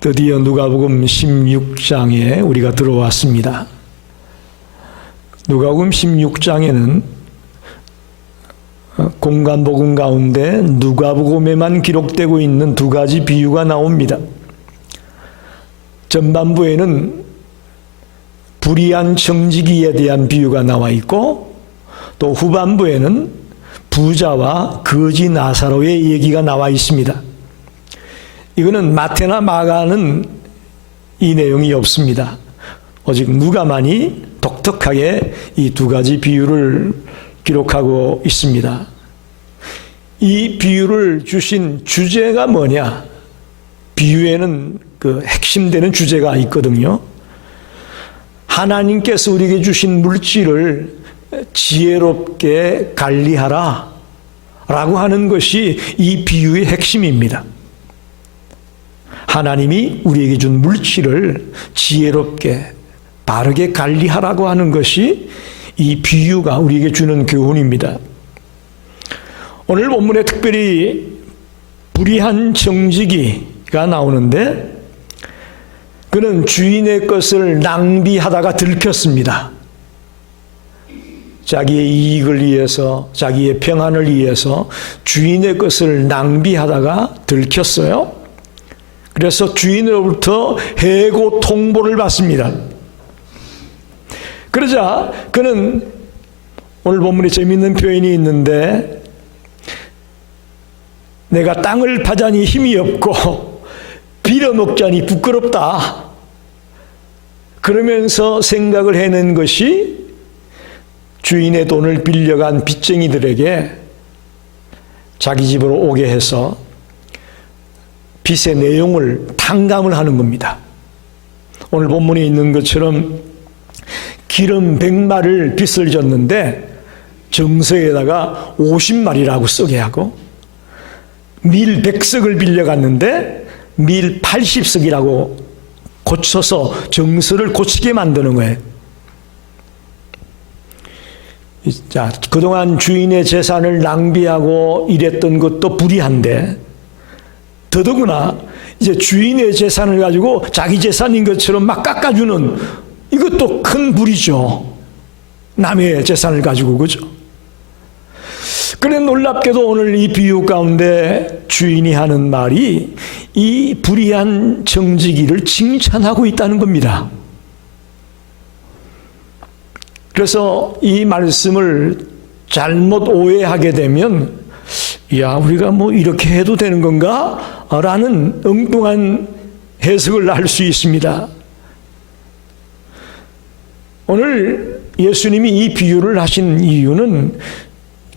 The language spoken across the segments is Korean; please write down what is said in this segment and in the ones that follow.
드디어 누가복음 16장에 우리가 들어왔습니다. 누가복음 16장에는 공간복음 가운데 누가복음에만 기록되고 있는 두 가지 비유가 나옵니다. 전반부에는 불의한 청지기에 대한 비유가 나와 있고, 또 후반부에는 부자와 거지 나사로의 얘기가 나와 있습니다. 이거는 마태나 마가는 이 내용이 없습니다. 오직 누가만이 독특하게 이 두 가지 비유를 기록하고 있습니다. 이 비유를 주신 주제가 뭐냐? 비유에는 그 핵심되는 주제가 있거든요. 하나님께서 우리에게 주신 물질을 지혜롭게 관리하라 라고 하는 것이 이 비유의 핵심입니다. 하나님이 우리에게 준 물질을 지혜롭게 바르게 관리하라고 하는 것이 이 비유가 우리에게 주는 교훈입니다. 오늘 본문에 특별히 불의한 청지기가 나오는데, 그는 주인의 것을 낭비하다가 들켰습니다. 자기의 이익을 위해서, 자기의 평안을 위해서 주인의 것을 낭비하다가 들켰어요. 그래서 주인으로부터 해고 통보를 받습니다. 그러자 그는, 오늘 본문에 재미있는 표현이 있는데, 내가 땅을 파자니 힘이 없고 빌어먹자니 부끄럽다, 그러면서 생각을 해낸 것이 주인의 돈을 빌려간 빚쟁이들에게 자기 집으로 오게 해서 빚의 내용을 탕감을 하는 겁니다. 오늘 본문에 있는 것처럼 기름 100마리를 빚을 졌는데 정서에다가 50마리라고 쓰게 하고, 밀 100석을 빌려갔는데 밀 80석이라고 고쳐서 정서를 고치게 만드는 거예요. 자, 그동안 주인의 재산을 낭비하고 이랬던 것도 불의한데, 더더구나 이제 주인의 재산을 가지고 자기 재산인 것처럼 막 깎아주는, 이것도 큰 불이죠. 남의 재산을 가지고, 그죠? 그래, 놀랍게도 오늘 이 비유 가운데 주인이 하는 말이 이 불의한 청지기를 칭찬하고 있다는 겁니다. 그래서 이 말씀을 잘못 오해하게 되면, 야, 우리가 뭐 이렇게 해도 되는 건가? 라는 엉뚱한 해석을 할 수 있습니다. 오늘 예수님이 이 비유를 하신 이유는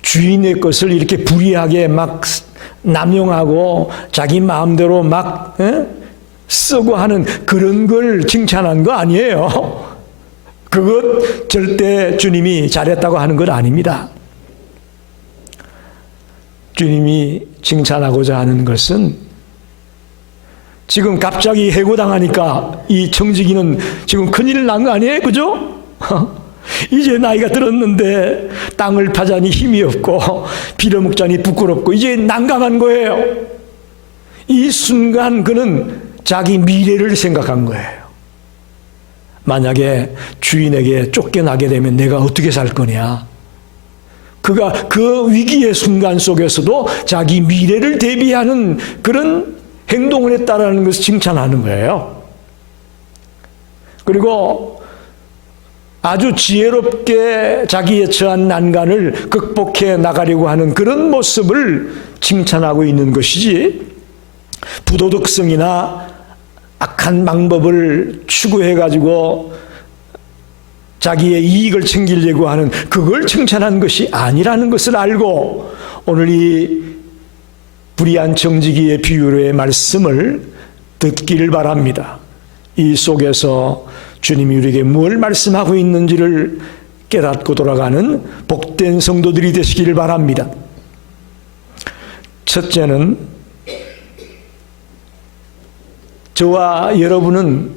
주인의 것을 이렇게 불의하게 막 남용하고 자기 마음대로 막 쓰고 하는 그런 걸 칭찬한 거 아니에요. 그것 절대 주님이 잘했다고 하는 건 아닙니다. 주님이 칭찬하고자 하는 것은, 지금 갑자기 해고당하니까 이 청지기는 지금 큰일 난 거 아니에요? 그죠? 이제 나이가 들었는데 땅을 파자니 힘이 없고 빌어먹자니 부끄럽고 이제 난감한 거예요. 이 순간 그는 자기 미래를 생각한 거예요. 만약에 주인에게 쫓겨나게 되면 내가 어떻게 살 거냐. 그가 그 위기의 순간 속에서도 자기 미래를 대비하는 그런 행동을 했다라는 것을 칭찬하는 거예요. 그리고 아주 지혜롭게 자기의 처한 난간을 극복해 나가려고 하는 그런 모습을 칭찬하고 있는 것이지, 부도덕성이나 악한 방법을 추구해가지고 자기의 이익을 챙기려고 하는 그걸 칭찬한 것이 아니라는 것을 알고, 오늘 이 불의한 청지기의 비유의 말씀을 듣기를 바랍니다. 이 속에서 주님이 우리에게 뭘 말씀하고 있는지를 깨닫고 돌아가는 복된 성도들이 되시기를 바랍니다. 첫째는, 저와 여러분은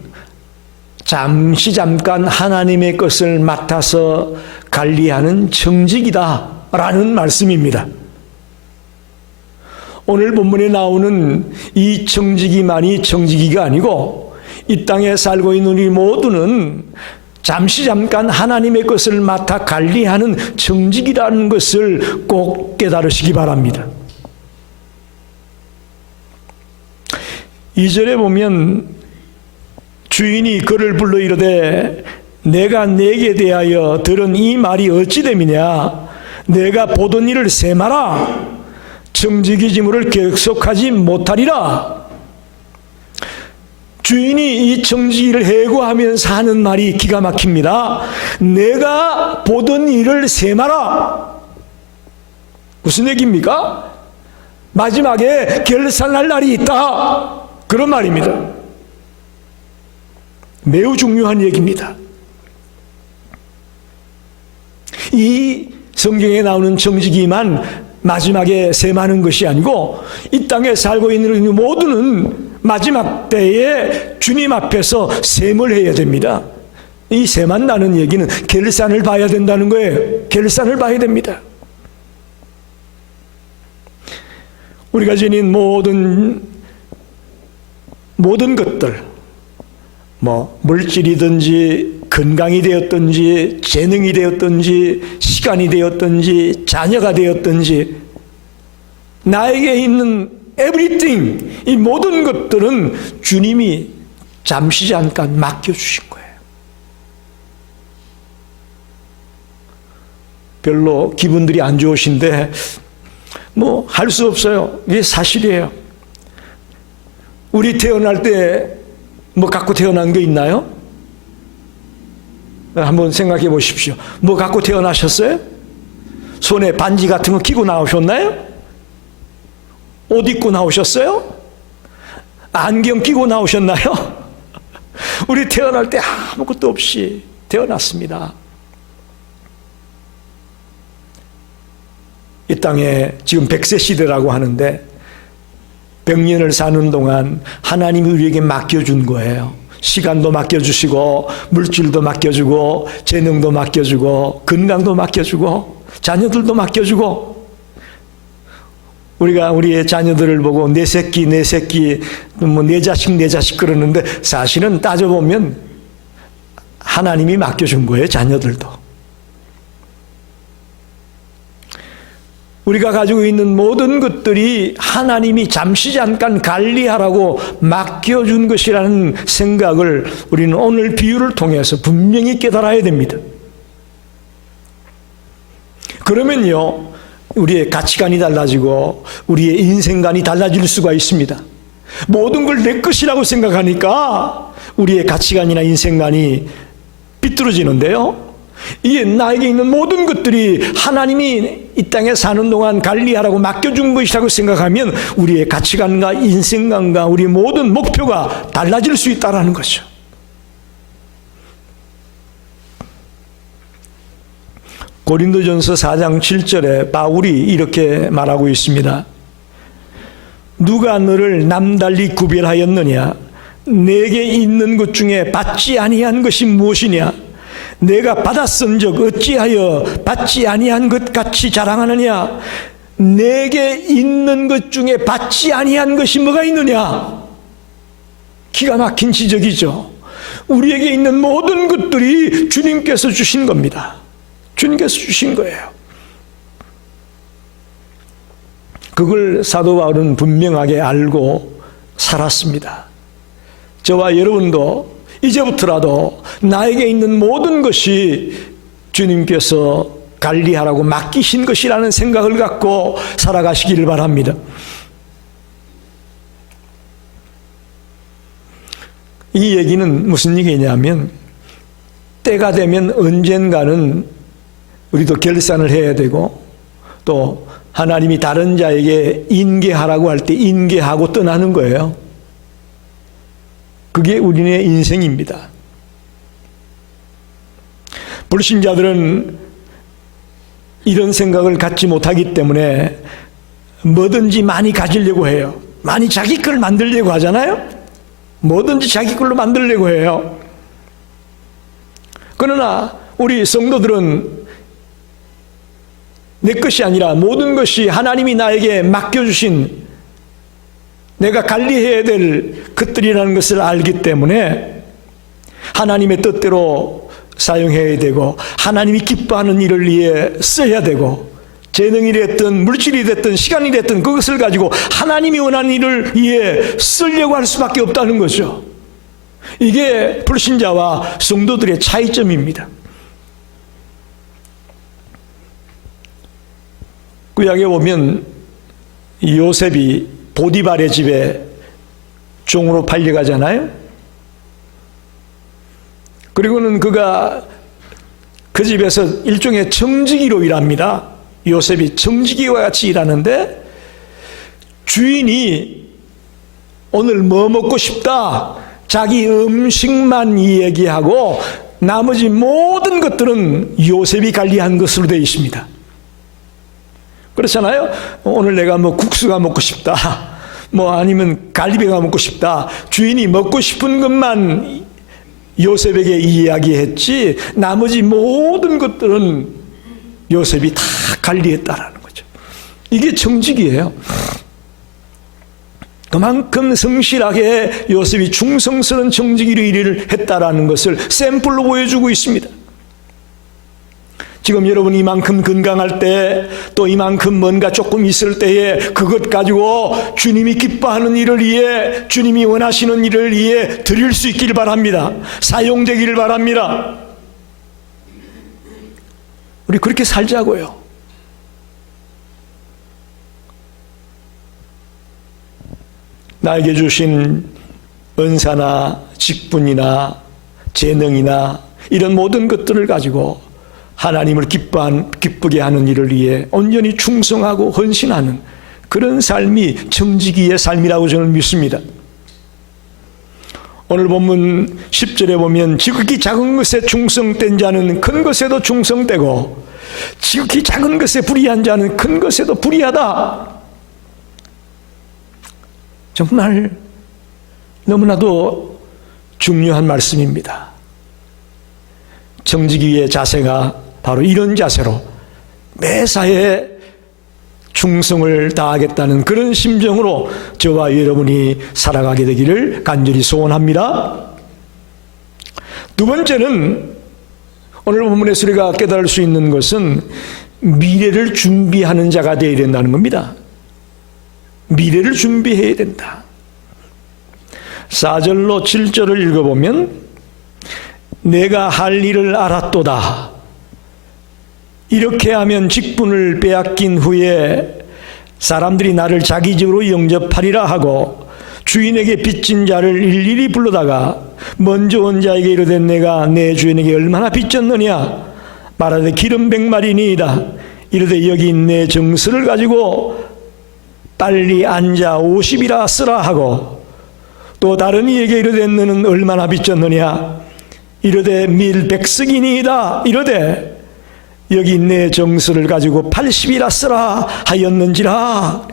잠깐 하나님의 것을 맡아서 관리하는 청지기다라는 말씀입니다. 오늘 본문에 나오는 이 청지기만이 청지기가 아니고 이 땅에 살고 있는 우리 모두는 잠시 잠깐 하나님의 것을 맡아 관리하는 청지기라는 것을 꼭 깨달으시기 바랍니다. 2절에 보면 주인이 그를 불러 이르되 내가 네게 대하여 들은 이 말이 어찌 됨이냐 내가 보던 일을 세마라 청지기 직무를 계속하지 못하리라. 주인이 이 청지기를 해고하면서 하는 말이 기가 막힙니다. 내가 보던 일을 세마라. 무슨 얘기입니까? 마지막에 결산할 날이 있다. 그런 말입니다. 매우 중요한 얘기입니다. 이 성경에 나오는 청지기만 마지막에 셈하는 것이 아니고 이 땅에 살고 있는 모두는 마지막 때에 주님 앞에서 셈을 해야 됩니다. 이 셈한다는 얘기는 결산을 봐야 된다는 거예요. 결산을 봐야 됩니다. 우리가 지닌 모든 것들, 물질이든지 건강이 되었든지 재능이 되었든지 시간이 되었든지 자녀가 되었든지 나에게 있는 everything, 이 모든 것들은 주님이 잠시 잠깐 맡겨주신 거예요. 별로 기분들이 안 좋으신데 할 수 없어요. 이게 사실이에요. 우리 태어날 때 갖고 태어난 게 있나요? 한번 생각해 보십시오. 갖고 태어나셨어요? 손에 반지 같은 거 끼고 나오셨나요? 옷 입고 나오셨어요? 안경 끼고 나오셨나요? 우리 태어날 때 아무것도 없이 태어났습니다. 이 땅에 지금 100세 시대라고 하는데 100년을 사는 동안 하나님이 우리에게 맡겨준 거예요. 시간도 맡겨주시고 물질도 맡겨주고 재능도 맡겨주고 건강도 맡겨주고 자녀들도 맡겨주고 우리가 우리의 자녀들을 보고 내 새끼 내 자식 그러는데 사실은 따져보면 하나님이 맡겨준 거예요. 자녀들도. 우리가 가지고 있는 모든 것들이 하나님이 잠시 잠깐 관리하라고 맡겨준 것이라는 생각을 우리는 오늘 비유를 통해서 분명히 깨달아야 됩니다. 그러면요, 우리의 가치관이 달라지고 우리의 인생관이 달라질 수가 있습니다. 모든 걸 내 것이라고 생각하니까 우리의 가치관이나 인생관이 삐뚤어지는데요. 이게 나에게 있는 모든 것들이 하나님이 이 땅에 사는 동안 관리하라고 맡겨준 것이라고 생각하면 우리의 가치관과 인생관과 우리 모든 목표가 달라질 수 있다는 거죠. 고린도전서 4장 7절에 바울이 이렇게 말하고 있습니다. 누가 너를 남달리 구별하였느냐? 내게 있는 것 중에 받지 아니한 것이 무엇이냐? 내가 받았은즉 어찌하여 받지 아니한 것 같이 자랑하느냐? 내게 있는 것 중에 받지 아니한 것이 뭐가 있느냐? 기가 막힌 지적이죠. 우리에게 있는 모든 것들이 주님께서 주신 겁니다. 주님께서 주신 거예요. 그걸 사도 바울은 분명하게 알고 살았습니다. 저와 여러분도 이제부터라도 나에게 있는 모든 것이 주님께서 관리하라고 맡기신 것이라는 생각을 갖고 살아가시기를 바랍니다. 이 얘기는 무슨 얘기냐면 때가 되면 언젠가는 우리도 결산을 해야 되고 또 하나님이 다른 자에게 인계하라고 할 때 인계하고 떠나는 거예요. 그게 우리의 인생입니다. 불신자들은 이런 생각을 갖지 못하기 때문에 뭐든지 많이 가지려고 해요. 많이 자기 걸 만들려고 하잖아요. 뭐든지 자기 걸로 만들려고 해요. 그러나 우리 성도들은 내 것이 아니라 모든 것이 하나님이 나에게 맡겨주신 내가 관리해야 될 것들이라는 것을 알기 때문에 하나님의 뜻대로 사용해야 되고 하나님이 기뻐하는 일을 위해 써야 되고 재능이 됐든 물질이 됐든 시간이 됐든 그것을 가지고 하나님이 원하는 일을 위해 쓰려고 할 수밖에 없다는 거죠. 이게 불신자와 성도들의 차이점입니다. 구약에 보면 요셉이 보디발의 집에 종으로 팔려가잖아요. 그리고는 그가 그 집에서 일종의 정직이로 일합니다. 요셉이 정직이와 같이 일하는데 주인이 오늘 뭐 먹고 싶다 자기 음식만 얘기하고 나머지 모든 것들은 요셉이 관리한 것으로 되어 있습니다. 그렇잖아요. 오늘 내가 뭐 국수가 먹고 싶다 뭐 아니면 갈비가 먹고 싶다, 주인이 먹고 싶은 것만 요셉에게 이야기했지 나머지 모든 것들은 요셉이 다 관리했다라는 거죠. 이게 정직이에요. 그만큼 성실하게 요셉이 충성스러운 정직으로 일을 했다라는 것을 샘플로 보여주고 있습니다. 지금 여러분이 이만큼 건강할 때 또 이만큼 뭔가 조금 있을 때에 그것 가지고 주님이 기뻐하는 일을 위해 주님이 원하시는 일을 위해 드릴 수 있기를 바랍니다. 사용되기를 바랍니다. 우리 그렇게 살자고요. 나에게 주신 은사나 직분이나 재능이나 이런 모든 것들을 가지고 하나님을 기쁘게 하는 일을 위해 온전히 충성하고 헌신하는 그런 삶이 정직이의 삶이라고 저는 믿습니다. 오늘 본문 10절에 보면 지극히 작은 것에 충성된 자는 큰 것에도 충성되고 지극히 작은 것에 불의한 자는 큰 것에도 불의하다. 정말 너무나도 중요한 말씀입니다. 정직이의 자세가 바로 이런 자세로 매사에 충성을 다하겠다는 그런 심정으로 저와 여러분이 살아가게 되기를 간절히 소원합니다. 두 번째는 오늘 본문에서 우리가 깨달을 수 있는 것은 미래를 준비하는 자가 되어야 된다는 겁니다. 미래를 준비해야 된다. 4절로 7절을 읽어보면 내가 할 일을 알았도다. 이렇게 하면 직분을 빼앗긴 후에 사람들이 나를 자기 집으로 영접하리라 하고 주인에게 빚진 자를 일일이 불러다가 먼저 온 자에게 이르되 내가 내 주인에게 얼마나 빚졌느냐 말하되 기름 100마리니이다. 이르되 여기 내 정서를 가지고 빨리 앉아 50이라 쓰라 하고 또 다른 이에게 이르되 너는 얼마나 빚졌느냐 이르되 밀 100석이니이다. 이르되 여기 내 정서를 가지고 80이라 쓰라 하였는지라.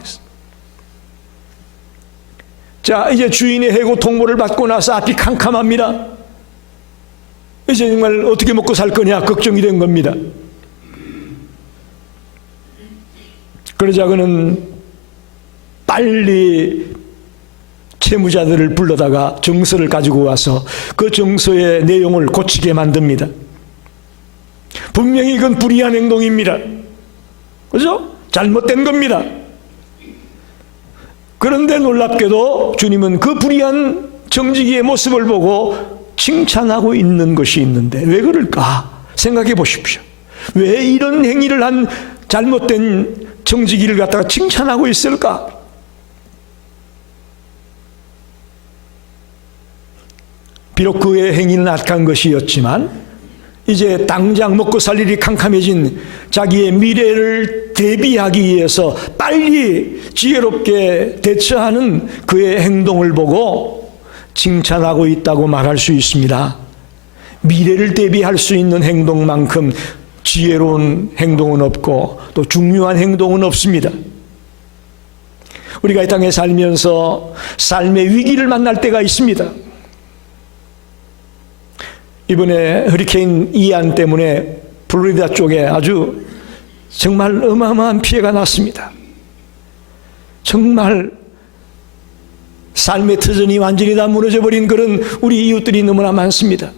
자, 이제 주인의 해고 통보를 받고 나서 앞이 캄캄합니다. 이제 정말 어떻게 먹고 살 거냐 걱정이 된 겁니다. 그러자 그는 빨리 채무자들을 불러다가 정서를 가지고 와서 그 정서의 내용을 고치게 만듭니다. 분명히 이건 불의한 행동입니다. 그죠? 잘못된 겁니다. 그런데 놀랍게도 주님은 그 불의한 정직이의 모습을 보고 칭찬하고 있는 것이 있는데 왜 그럴까? 생각해 보십시오. 왜 이런 행위를 한 잘못된 정직이를 갖다가 칭찬하고 있을까? 비록 그의 행위는 악한 것이었지만 이제 당장 먹고 살 일이 캄캄해진 자기의 미래를 대비하기 위해서 빨리 지혜롭게 대처하는 그의 행동을 보고 칭찬하고 있다고 말할 수 있습니다. 미래를 대비할 수 있는 행동만큼 지혜로운 행동은 없고 또 중요한 행동은 없습니다. 우리가 이 땅에 살면서 삶의 위기를 만날 때가 있습니다. 이번에 허리케인 이안 때문에 플로리다 쪽에 아주 정말 어마어마한 피해가 났습니다. 정말 삶의 터전이 완전히 다 무너져버린 그런 우리 이웃들이 너무나 많습니다.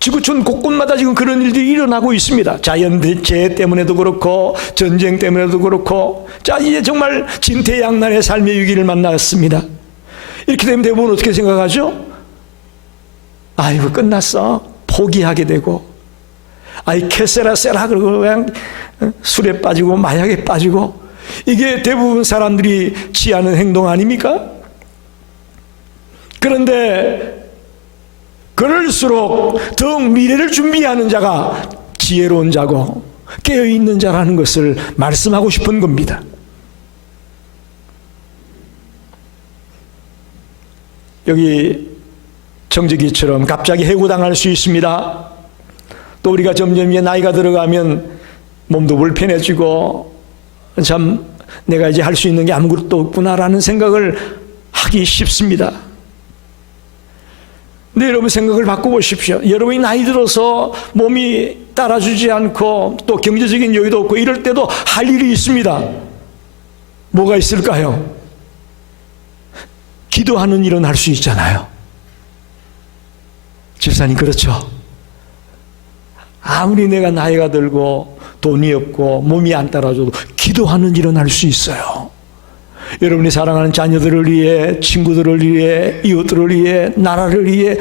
지구촌 곳곳마다 지금 그런 일들이 일어나고 있습니다. 자연재해 때문에도 그렇고 전쟁 때문에도 그렇고, 자, 이제 정말 진퇴양난의 삶의 위기를 만났습니다. 이렇게 되면 대부분 어떻게 생각하죠? 아이고 끝났어, 포기하게 되고, 아이 캐세라 세라 그러고 그냥 술에 빠지고 마약에 빠지고, 이게 대부분 사람들이 취하는 행동 아닙니까? 그런데 그럴수록 더욱 미래를 준비하는 자가 지혜로운 자고 깨어있는 자라는 것을 말씀하고 싶은 겁니다. 여기 정직이처럼 갑자기 해고당할 수 있습니다. 또 우리가 점점 이제 나이가 들어가면 몸도 불편해지고, 참 내가 이제 할 수 있는 게 아무것도 없구나라는 생각을 하기 쉽습니다. 근데 여러분 생각을 바꿔보십시오. 여러분이 나이 들어서 몸이 따라주지 않고 또 경제적인 여유도 없고 이럴 때도 할 일이 있습니다. 뭐가 있을까요? 기도하는 일은 할 수 있잖아요. 집사님, 그렇죠? 아무리 내가 나이가 들고 돈이 없고 몸이 안 따라줘도 기도하는 일은 할 수 있어요. 여러분이 사랑하는 자녀들을 위해, 친구들을 위해, 이웃들을 위해, 나라를 위해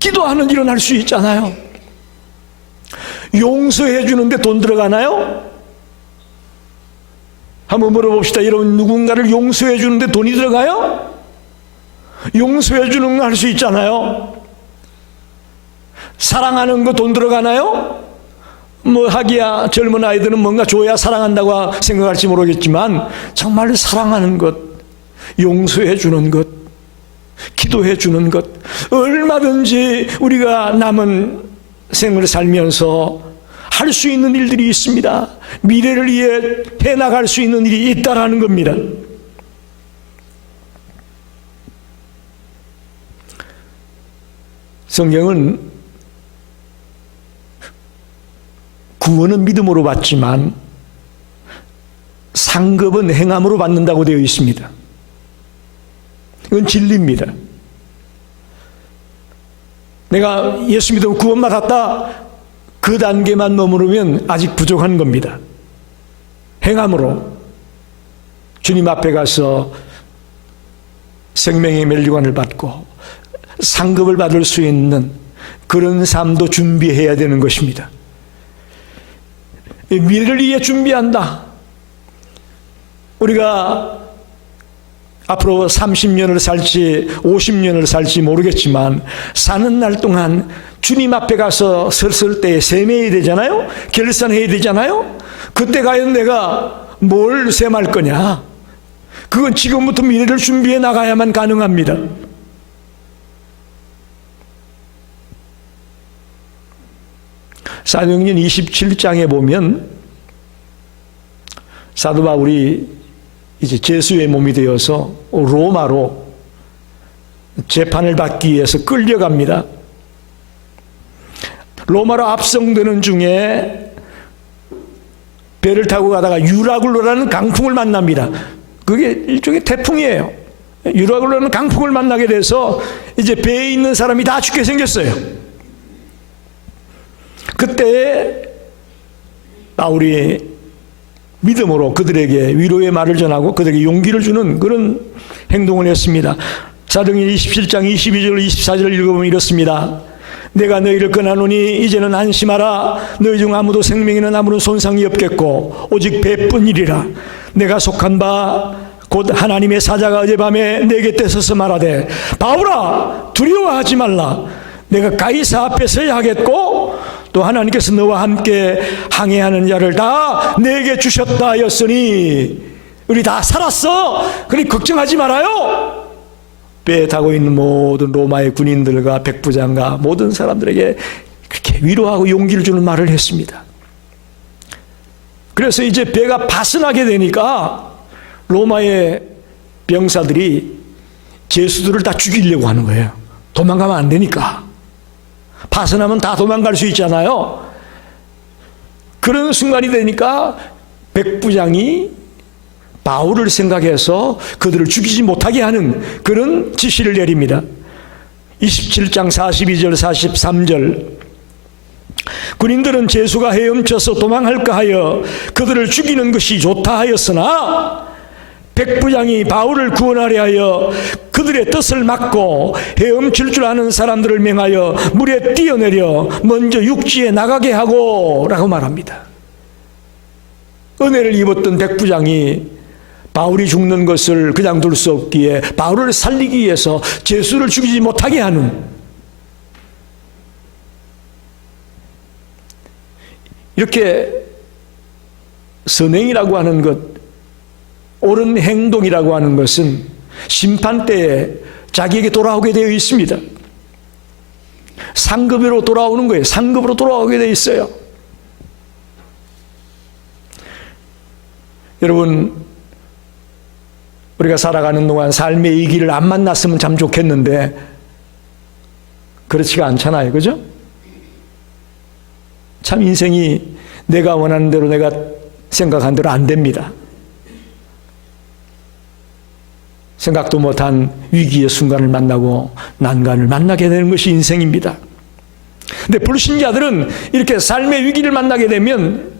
기도하는 일은 할 수 있잖아요. 용서해 주는데 돈 들어가나요? 한번 물어봅시다. 여러분, 누군가를 용서해 주는데 돈이 들어가요? 용서해 주는 거 할 수 있잖아요. 사랑하는 거 돈 들어가나요? 뭐 하기야 젊은 아이들은 뭔가 줘야 사랑한다고 생각할지 모르겠지만, 정말 사랑하는 것, 용서해 주는 것, 기도해 주는 것, 얼마든지 우리가 남은 생을 살면서 할 수 있는 일들이 있습니다. 미래를 위해 해나갈 수 있는 일이 있다라는 겁니다. 성경은 구원은 믿음으로 받지만 상급은 행함으로 받는다고 되어 있습니다. 이건 진리입니다. 내가 예수 믿으면 구원받았다, 그 단계만 머무르면 아직 부족한 겁니다. 행함으로 주님 앞에 가서 생명의 멸류관을 받고 상급을 받을 수 있는 그런 삶도 준비해야 되는 것입니다. 미래를 위해 준비한다. 우리가 앞으로 30년을 살지 50년을 살지 모르겠지만, 사는 날 동안 주님 앞에 가서 섰을 때 세매야 되잖아요. 결산해야 되잖아요. 그때 과연 내가 뭘 셈할 거냐? 그건 지금부터 미래를 준비해 나가야만 가능합니다. 사도행전 27장에 보면 사도 바울이 이제 제수의 몸이 되어서 로마로 재판을 받기 위해서 끌려갑니다. 로마로 압송되는 중에 배를 타고 가다가 유라굴로라는 강풍을 만납니다. 그게 일종의 태풍이에요. 유라굴로라는 강풍을 만나게 돼서 이제 배에 있는 사람이 다 죽게 생겼어요. 그때 바울이 믿음으로 그들에게 위로의 말을 전하고 그들에게 용기를 주는 그런 행동을 했습니다. 사도행전 27장 22절 24절을 읽어보면 이렇습니다. 내가 너희를 꺼나노니 이제는 안심하라. 너희 중 아무도 생명에는 아무런 손상이 없겠고 오직 배뿐이리라. 내가 속한 바 곧 하나님의 사자가 어젯밤에 내 곁에 서서 말하되, 바울아 두려워하지 말라. 내가 가이사 앞에 서야 하겠고 또 하나님께서 너와 함께 항해하는 자를 다 내게 주셨다 하였으니 우리 다 살았어. 그러니 걱정하지 말아요. 배에 타고 있는 모든 로마의 군인들과 백부장과 모든 사람들에게 그렇게 위로하고 용기를 주는 말을 했습니다. 그래서 이제 배가 파선하게 되니까 로마의 병사들이 제수들을 다 죽이려고 하는 거예요. 도망가면 안 되니까. 파선하면 다 도망갈 수 있잖아요. 그런 순간이 되니까 백부장이 바울을 생각해서 그들을 죽이지 못하게 하는 그런 지시를 내립니다. 27장 42절 43절 군인들은 제수가 헤엄쳐서 도망할까 하여 그들을 죽이는 것이 좋다 하였으나 백부장이 바울을 구원하려 하여 그들의 뜻을 막고 헤엄칠 줄 아는 사람들을 명하여 물에 뛰어내려 먼저 육지에 나가게 하고 라고 말합니다. 은혜를 입었던 백부장이 바울이 죽는 것을 그냥 둘 수 없기에 바울을 살리기 위해서 제수를 죽이지 못하게 하는, 이렇게 선행이라고 하는 것, 옳은 행동이라고 하는 것은 심판 때에 자기에게 돌아오게 되어 있습니다. 상급으로 돌아오는 거예요. 상급으로 돌아오게 되어 있어요. 여러분, 우리가 살아가는 동안 삶의 이 길을 안 만났으면 참 좋겠는데 그렇지가 않잖아요. 그죠? 참 인생이 내가 원하는 대로, 내가 생각한 대로 안 됩니다. 생각도 못한 위기의 순간을 만나고 난간을 만나게 되는 것이 인생입니다. 근데 불신자들은 이렇게 삶의 위기를 만나게 되면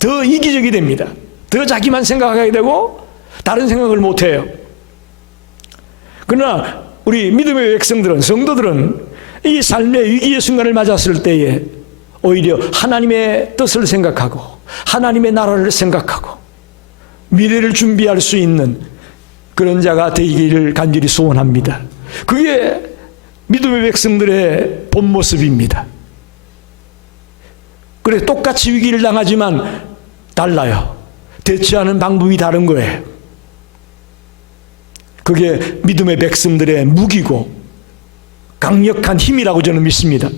더 이기적이 됩니다. 더 자기만 생각하게 되고 다른 생각을 못해요. 그러나 우리 믿음의 백성들은, 성도들은 이 삶의 위기의 순간을 맞았을 때에 오히려 하나님의 뜻을 생각하고 하나님의 나라를 생각하고 미래를 준비할 수 있는 그런 자가 되기를 간절히 소원합니다. 그게 믿음의 백성들의 본 모습입니다. 그래, 똑같이 위기를 당하지만 달라요. 대처하는 방법이 다른 거예요. 그게 믿음의 백성들의 무기고 강력한 힘이라고 저는 믿습니다.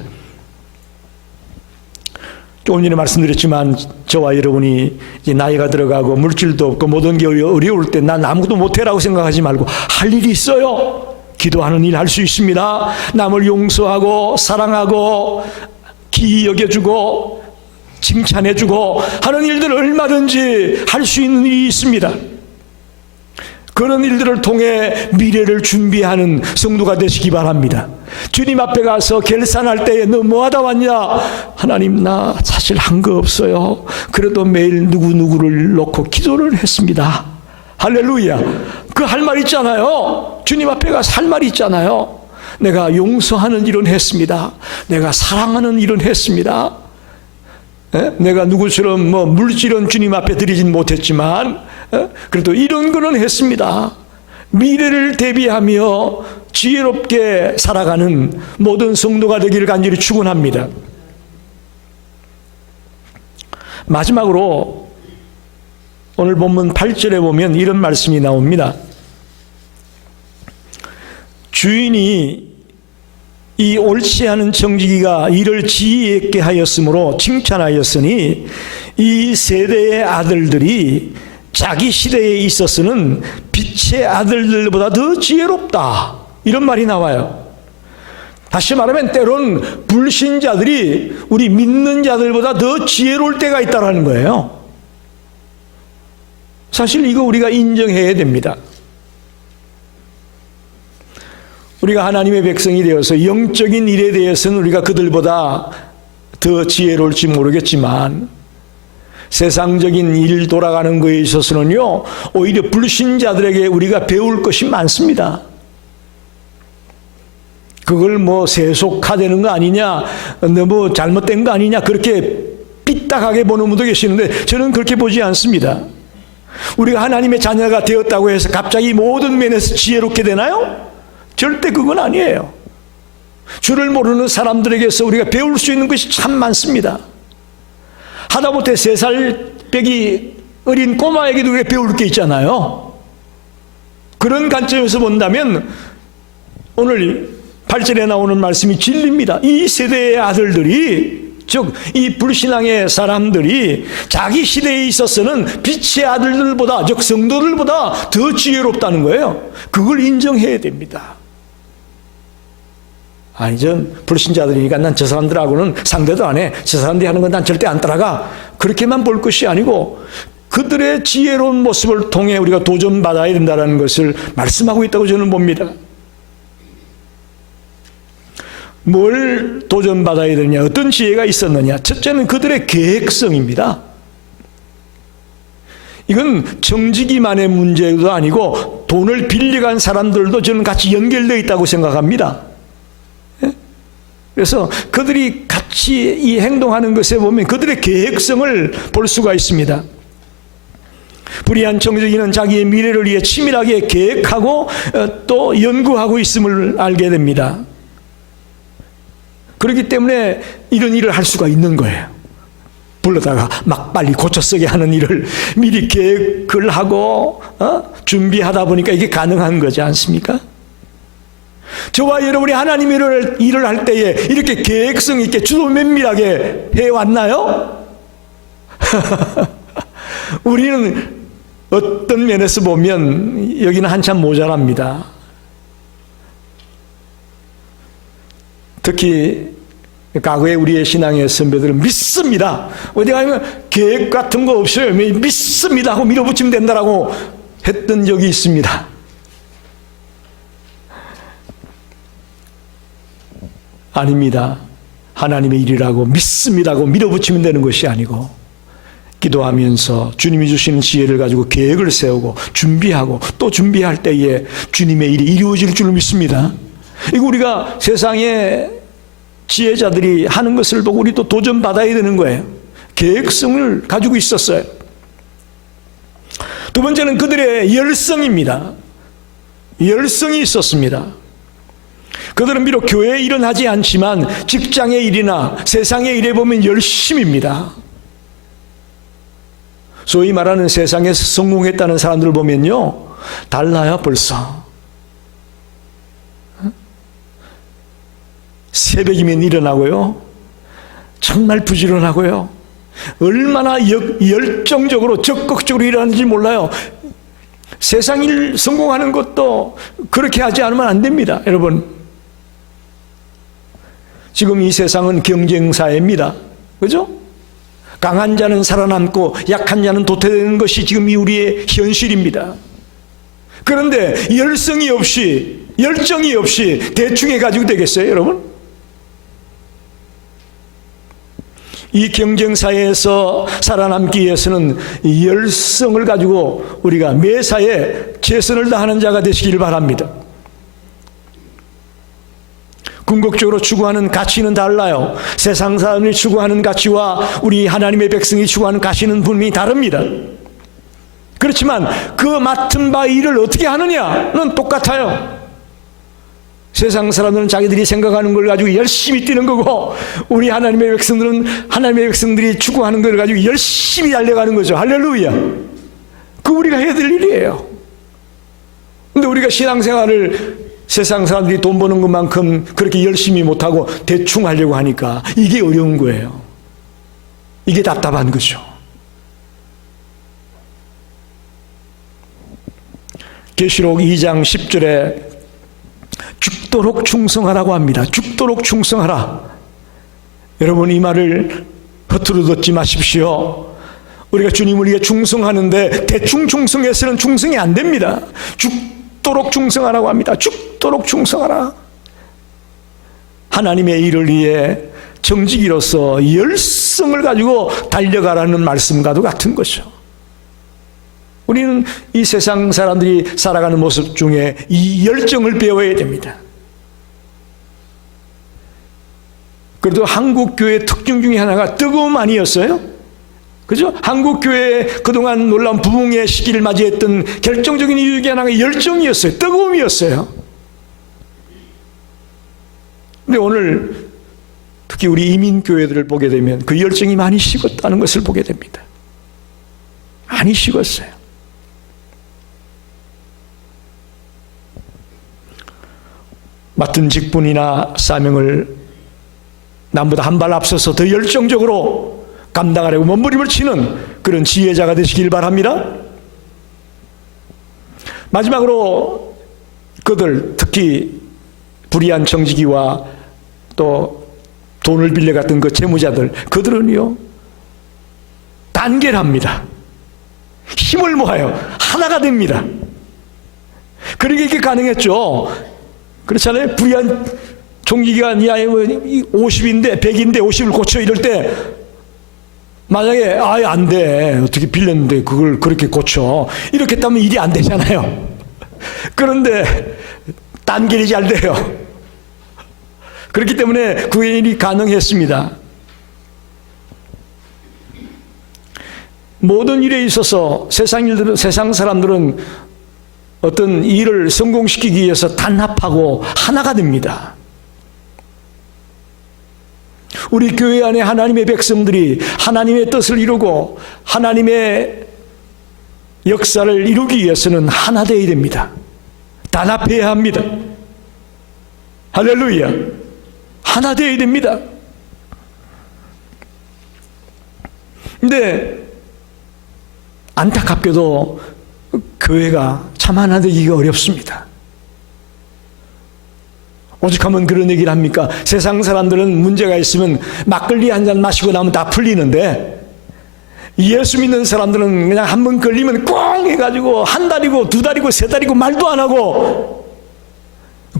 조금 전에 말씀드렸지만 저와 여러분이 이제 나이가 들어가고 물질도 없고 모든 게 어려울 때 난 아무것도 못해라고 생각하지 말고 할 일이 있어요. 기도하는 일 할 수 있습니다. 남을 용서하고 사랑하고 기이 여겨주고 칭찬해주고 하는 일들을 얼마든지 할 수 있는 일이 있습니다. 그런 일들을 통해 미래를 준비하는 성도가 되시기 바랍니다. 주님 앞에 가서 결산할 때에 너 뭐하다 왔냐? 하나님, 나 사실 한 거 없어요. 그래도 매일 누구누구를 놓고 기도를 했습니다. 할렐루야. 그 할 말 있잖아요. 주님 앞에 가서 할 말이 있잖아요. 내가 용서하는 일은 했습니다. 내가 사랑하는 일은 했습니다. 내가 누구처럼 물질은 주님 앞에 드리진 못했지만 그래도 이런 거는 했습니다. 미래를 대비하며 지혜롭게 살아가는 모든 성도가 되기를 간절히 축원합니다. 마지막으로 오늘 본문 8절에 보면 이런 말씀이 나옵니다. 주인이 이 옳지 않은 청지기가 이를 지혜 있게 하였으므로 칭찬하였으니 이 세대의 아들들이 자기 시대에 있어서는 빛의 아들들보다 더 지혜롭다. 이런 말이 나와요. 다시 말하면 때론 불신자들이 우리 믿는 자들보다 더 지혜로울 때가 있다는 거예요. 사실 이거 우리가 인정해야 됩니다. 우리가 하나님의 백성이 되어서 영적인 일에 대해서는 우리가 그들보다 더 지혜로울지 모르겠지만 세상적인 일 돌아가는 것에 있어서는요, 오히려 불신자들에게 우리가 배울 것이 많습니다. 그걸 세속화되는 거 아니냐, 너무 잘못된 거 아니냐, 그렇게 삐딱하게 보는 분도 계시는데 저는 그렇게 보지 않습니다. 우리가 하나님의 자녀가 되었다고 해서 갑자기 모든 면에서 지혜롭게 되나요? 절대 그건 아니에요. 주를 모르는 사람들에게서 우리가 배울 수 있는 것이 참 많습니다. 하다못해 3살 빼기 어린 꼬마에게도 우리가 배울 게 있잖아요. 그런 관점에서 본다면 오늘 8절에 나오는 말씀이 진리입니다. 이 세대의 아들들이, 즉 이 불신앙의 사람들이 자기 시대에 있어서는 빛의 아들들보다, 즉 성도들보다 더 지혜롭다는 거예요. 그걸 인정해야 됩니다. 아니, 전 불신자들이니까 난 저 사람들하고는 상대도 안 해. 저 사람들이 하는 건 난 절대 안 따라가. 그렇게만 볼 것이 아니고 그들의 지혜로운 모습을 통해 우리가 도전받아야 된다는 것을 말씀하고 있다고 저는 봅니다. 뭘 도전받아야 되느냐, 어떤 지혜가 있었느냐. 첫째는 그들의 계획성입니다. 이건 정직이만의 문제도 아니고 돈을 빌려간 사람들도 저는 같이 연결되어 있다고 생각합니다. 그래서 그들이 같이 이 행동하는 것에 보면 그들의 계획성을 볼 수가 있습니다. 불의한 정직이는 자기의 미래를 위해 치밀하게 계획하고 또 연구하고 있음을 알게 됩니다. 그렇기 때문에 이런 일을 할 수가 있는 거예요. 불러다가 막 빨리 고쳐 쓰게 하는 일을 미리 계획을 하고 준비하다 보니까 이게 가능한 거지 않습니까? 저와 여러분이 하나님의 일을 할 때에 이렇게 계획성 있게 주도 면밀하게 해왔나요? 우리는 어떤 면에서 보면 여기는 한참 모자랍니다. 특히 과거에 우리의 신앙의 선배들은 믿습니다. 어디 가면 계획 같은 거 없어요. 믿습니다 하고 밀어붙이면 된다라고 했던 적이 있습니다. 아닙니다. 하나님의 일이라고 믿습니다고 밀어붙이면 되는 것이 아니고 기도하면서 주님이 주시는 지혜를 가지고 계획을 세우고 준비하고 또 준비할 때에 주님의 일이 이루어질 줄 믿습니다. 이거 우리가 세상의 지혜자들이 하는 것을 보고 우리도 도전받아야 되는 거예요. 계획성을 가지고 있었어요. 두 번째는 그들의 열성입니다. 열성이 있었습니다. 그들은 비록 교회에 일은 하지 않지만 직장의 일이나 세상의 일에 보면 열심입니다. 소위 말하는 세상에서 성공했다는 사람들을 보면요, 달라요 벌써. 새벽이면 일어나고요, 정말 부지런하고요, 얼마나 열정적으로 적극적으로 일하는지 몰라요. 세상 일 성공하는 것도 그렇게 하지 않으면 안 됩니다. 여러분, 지금 이 세상은 경쟁사회입니다. 그죠? 강한 자는 살아남고 약한 자는 도태되는 것이 지금 우리의 현실입니다. 그런데 열성이 없이, 열정이 없이 대충 해가지고 되겠어요, 여러분? 이 경쟁사회에서 살아남기 위해서는 열성을 가지고 우리가 매사에 최선을 다하는 자가 되시길 바랍니다. 궁극적으로 추구하는 가치는 달라요. 세상 사람이 추구하는 가치와 우리 하나님의 백성이 추구하는 가치는 분명히 다릅니다. 그렇지만 그 맡은 바 일을 어떻게 하느냐는 똑같아요. 세상 사람들은 자기들이 생각하는 걸 가지고 열심히 뛰는 거고, 우리 하나님의 백성들은 하나님의 백성들이 추구하는 걸 가지고 열심히 달려가는 거죠. 할렐루야. 그 우리가 해야 될 일이에요. 근데 우리가 신앙생활을 세상 사람들이 돈 버는 것만큼 그렇게 열심히 못하고 대충 하려고 하니까 이게 어려운 거예요. 이게 답답한 거죠. 계시록 2장 10절에 죽도록 충성하라고 합니다. 죽도록 충성하라. 여러분, 이 말을 허투루 듣지 마십시오. 우리가 주님을 위해 충성하는데 대충 충성해서는 충성이 안 됩니다. 죽도록 충성하라고 합니다. 죽도록 충성하라. 하나님의 일을 위해 정직이로서 열성을 가지고 달려가라는 말씀과도 같은 것이죠. 우리는 이 세상 사람들이 살아가는 모습 중에 이 열정을 배워야 됩니다. 그래도 한국교회의 특징 중에 하나가 뜨거움 아니었어요? 그죠? 한국교회의 그동안 놀라운 부흥의 시기를 맞이했던 결정적인 이유 중에 하나가 열정이었어요. 뜨거움이었어요. 근데 오늘 특히 우리 이민교회들을 보게 되면 그 열정이 많이 식었다는 것을 보게 됩니다. 많이 식었어요. 맡은 직분이나 사명을 남보다 한 발 앞서서 더 열정적으로 감당하려고 몸부림을 치는 그런 지혜자가 되시길 바랍니다. 마지막으로 그들, 특히 불의한 정직이와 또 돈을 빌려갔던 그 채무자들, 그들은요 단결합니다. 힘을 모아요. 하나가 됩니다. 그러니까 이게 가능했죠. 그렇잖아요. 불의한 총기가 야 50인데 100인데 50을 고쳐 이럴 때 만약에 아예 안 돼. 어떻게 빌렸는데 그걸 그렇게 고쳐. 이렇게 했다면 일이 안 되잖아요. 그런데 딴 길이 잘 돼요. 그렇기 때문에 그 일이 가능했습니다. 모든 일에 있어서 세상 사람들은 어떤 일을 성공시키기 위해서 단합하고 하나가 됩니다. 우리 교회 안에 하나님의 백성들이 하나님의 뜻을 이루고 하나님의 역사를 이루기 위해서는 하나 되어야 됩니다. 단합해야 합니다. 할렐루야. 하나 되어야 됩니다. 근데 안타깝게도 교회가 참 하나 되기가 어렵습니다. 오죽하면 그런 얘기를 합니까? 세상 사람들은 문제가 있으면 막걸리 한 잔 마시고 나면 다 풀리는데 예수 믿는 사람들은 그냥 한 번 걸리면 꽝 해가지고 한 달이고 두 달이고 세 달이고 말도 안 하고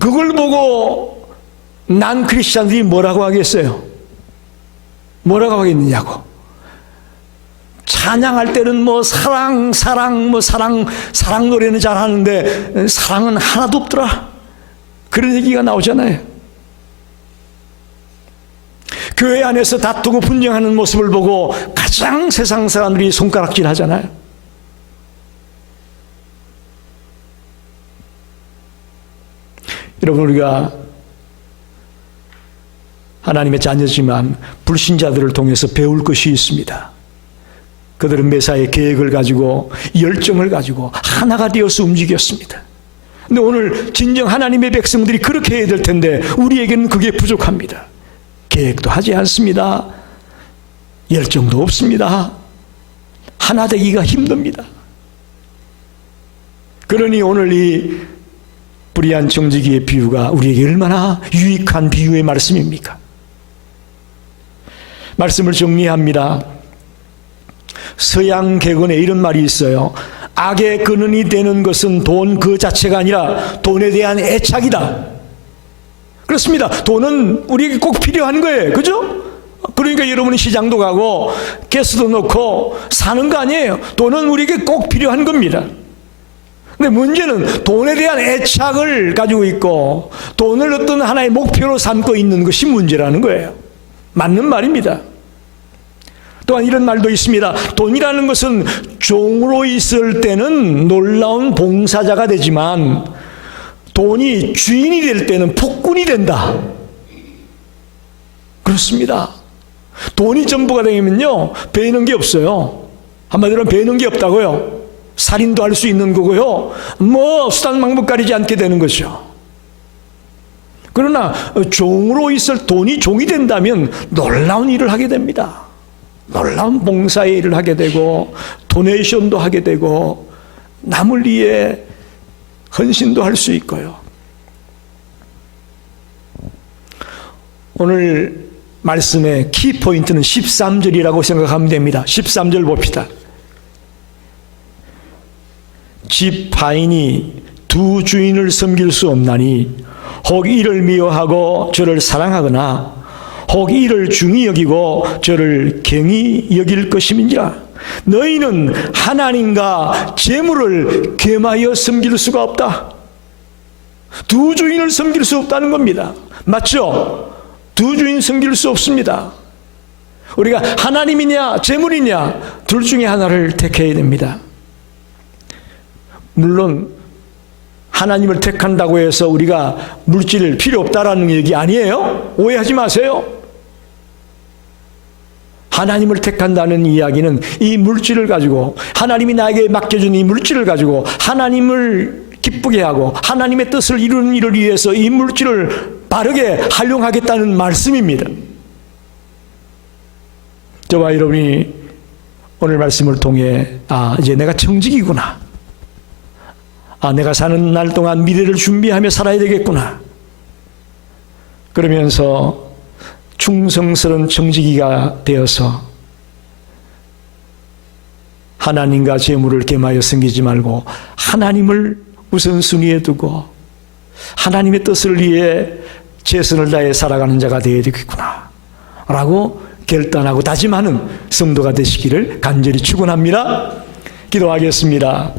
그걸 보고 난 크리스찬들이 뭐라고 하겠어요? 뭐라고 하겠느냐고. 찬양할 때는 뭐 사랑 노래는 잘하는데 사랑은 하나도 없더라. 그런 얘기가 나오잖아요. 교회 안에서 다투고 분쟁하는 모습을 보고 가장 세상 사람들이 손가락질 하잖아요. 여러분, 우리가 하나님의 자녀지만 불신자들을 통해서 배울 것이 있습니다. 그들은 매사에 계획을 가지고 열정을 가지고 하나가 되어서 움직였습니다. 근데 오늘 진정 하나님의 백성들이 그렇게 해야 될 텐데 우리에게는 그게 부족합니다. 계획도 하지 않습니다. 열정도 없습니다. 하나 되기가 힘듭니다. 그러니 오늘 이 불의한 청지기의 비유가 우리에게 얼마나 유익한 비유의 말씀입니까? 말씀을 정리합니다. 서양 객언에 이런 말이 있어요. 악의 근원이 되는 것은 돈 그 자체가 아니라 돈에 대한 애착이다. 그렇습니다. 돈은 우리에게 꼭 필요한 거예요. 그죠? 그러니까 여러분이 시장도 가고 가스도 넣고 사는 거 아니에요. 돈은 우리에게 꼭 필요한 겁니다. 근데 문제는 돈에 대한 애착을 가지고 있고 돈을 어떤 하나의 목표로 삼고 있는 것이 문제라는 거예요. 맞는 말입니다. 또한 이런 말도 있습니다. 돈이라는 것은 종으로 있을 때는 놀라운 봉사자가 되지만 돈이 주인이 될 때는 폭군이 된다. 그렇습니다. 돈이 전부가 되면요 배는 게 없어요. 한마디로 배는 게 없다고요. 살인도 할 수 있는 거고요. 뭐 수단 방법 가리지 않게 되는 거죠. 그러나 종으로 있을 돈이 종이 된다면 놀라운 일을 하게 됩니다. 놀라운 봉사의 일을 하게 되고 도네이션도 하게 되고 남을 위해 헌신도 할 수 있고요. 오늘 말씀의 키포인트는 13절이라고 생각하면 됩니다. 13절 봅시다. 집 하인이 두 주인을 섬길 수 없나니 혹 이를 미워하고 저를 사랑하거나 혹 이를 중히 여기고 저를 경히 여길 것임이니라. 너희는 하나님과 재물을 겸하여 섬길 수가 없다. 두 주인을 섬길 수 없다는 겁니다. 맞죠? 두 주인 섬길 수 없습니다. 우리가 하나님이냐 재물이냐 둘 중에 하나를 택해야 됩니다. 물론 하나님을 택한다고 해서 우리가 물질 필요 없다라는 얘기 아니에요. 오해하지 마세요. 하나님을 택한다는 이야기는 이 물질을 가지고 하나님이 나에게 맡겨준 이 물질을 가지고 하나님을 기쁘게 하고 하나님의 뜻을 이루는 일을 위해서 이 물질을 바르게 활용하겠다는 말씀입니다. 저와 여러분이 오늘 말씀을 통해 이제 내가 청직이구나. 내가 사는 날 동안 미래를 준비하며 살아야 되겠구나. 그러면서 충성스러운 청지기가 되어서 하나님과 재물을 겸하여 섬기지 말고 하나님을 우선순위에 두고 하나님의 뜻을 위해 최선을 다해 살아가는 자가 되어야 되겠구나 라고 결단하고 다짐하는 성도가 되시기를 간절히 축원합니다. 기도하겠습니다.